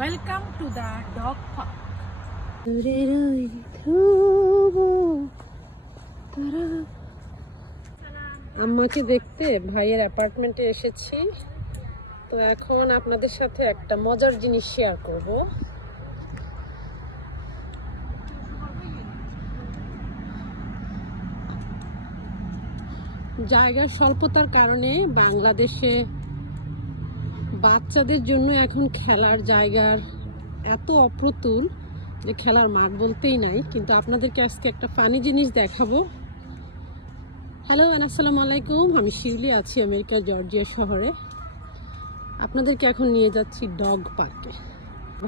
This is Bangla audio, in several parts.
Welcome to the dog park. আম্মাকে দেখতে ভাইয়ের অ্যাপার্টমেন্টে এসেছি। তো এখন আপনাদের সাথে একটা মজার জিনিস শেয়ার করব। জায়গার স্বল্পতার কারণে বাংলাদেশে বাচ্চাদের জন্য এখন খেলার জায়গার এত অপ্রতুল যে খেলার মাঠ বলতেই নাই। কিন্তু আপনাদেরকে আজকে একটা ফানি জিনিস দেখাবো। হ্যালো আসসালামু আলাইকুম, আমি শিউলি, আছি আমেরিকা জর্জিয়া শহরে। আপনাদেরকে এখন নিয়ে যাচ্ছি ডগ পার্কে।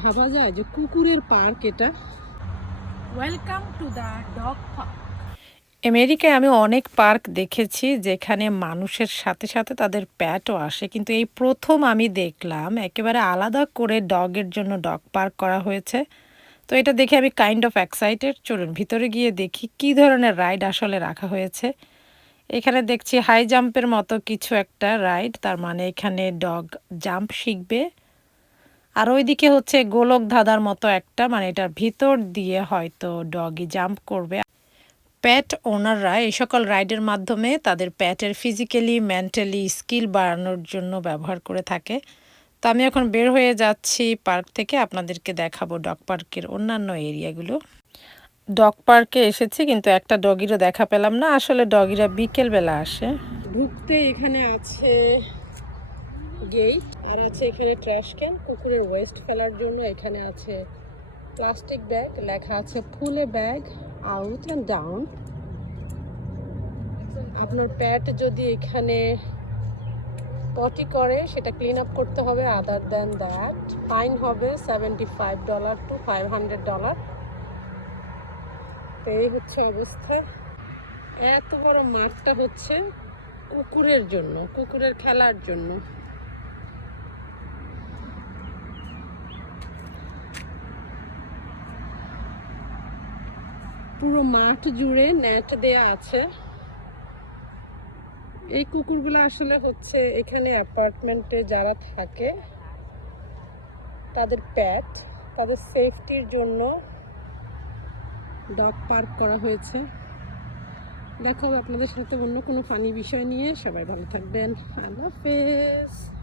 ভাবা যায় যে কুকুরের পার্ক এটা। Welcome to the dog park. আমেরিকায় আমি অনেক পার্ক দেখেছি যেখানে মানুষের সাথে সাথে তাদের প্যাটও আসে, কিন্তু এই প্রথম আমি দেখলাম একেবারে আলাদা করে ডগের জন্য ডগ পার্ক করা হয়েছে। তো এটা দেখে আমি কাইন্ড অফ এক্সাইটেড। চলুন ভিতরে গিয়ে দেখি কি ধরনের রাইড আসলে রাখা হয়েছে। এখানে দেখছি হাই জাম্পের মতো কিছু একটা রাইড, তার মানে এখানে ডগ জাম্প শিখবে। আর ওইদিকে হচ্ছে গোলক ধাঁধার মতো একটা, মানে এটার ভিতর দিয়ে হয়তো ডগই জাম্প করবে। প্যাট ওনাররা এই সকল রাইডের মাধ্যমে তাদের প্যাটের ফিজিক্যালি মেন্টালি স্কিল বাড়ানোর জন্য ব্যবহার করে থাকে। তো আমি এখন বের হয়ে যাচ্ছি পার্ক থেকে, আপনাদেরকে দেখাবো ডগ পার্কের অন্যান্য এরিয়াগুলো। ডগ পার্কে এসেছি কিন্তু একটা ডগিরও দেখা পেলাম না। আসলে ডগিরা বিকেলবেলা আসে। ঢুকতে এখানে আছে গেট, আর আছে এখানে ট্র্যাশ ক্যান কুকুরের ওয়েস্ট ফেলার জন্য। এখানে আছে প্লাস্টিক ব্যাগ, লেখা আছে ফুলে ব্যাগ আউট অ্যান্ড ডাউন। আপনার প্যাট যদি এখানে পটি করে সেটা ক্লিন আপ করতে হবে। আদার দ্যান দ্যাট ফাইন হবে $75 to $500। তো এই হচ্ছে অবস্থা। এত বড় মাঠটা হচ্ছে কুকুরের জন্য, কুকুরের খেলার জন্য। পুরো মাঠ জুড়ে নেট দেয়া আছে। এই কুকুরগুলো আসলে হচ্ছে এখানে অ্যাপার্টমেন্টে যারা থাকে তাদের প্যাট, তাদের সেফটির জন্য ডগ পার্ক করা হয়েছে। দেখা হবে আপনাদের সাথে অন্য কোনো ফানি বিষয় নিয়ে। সবাই ভালো থাকবেন। আল্লাহ হাফেজ।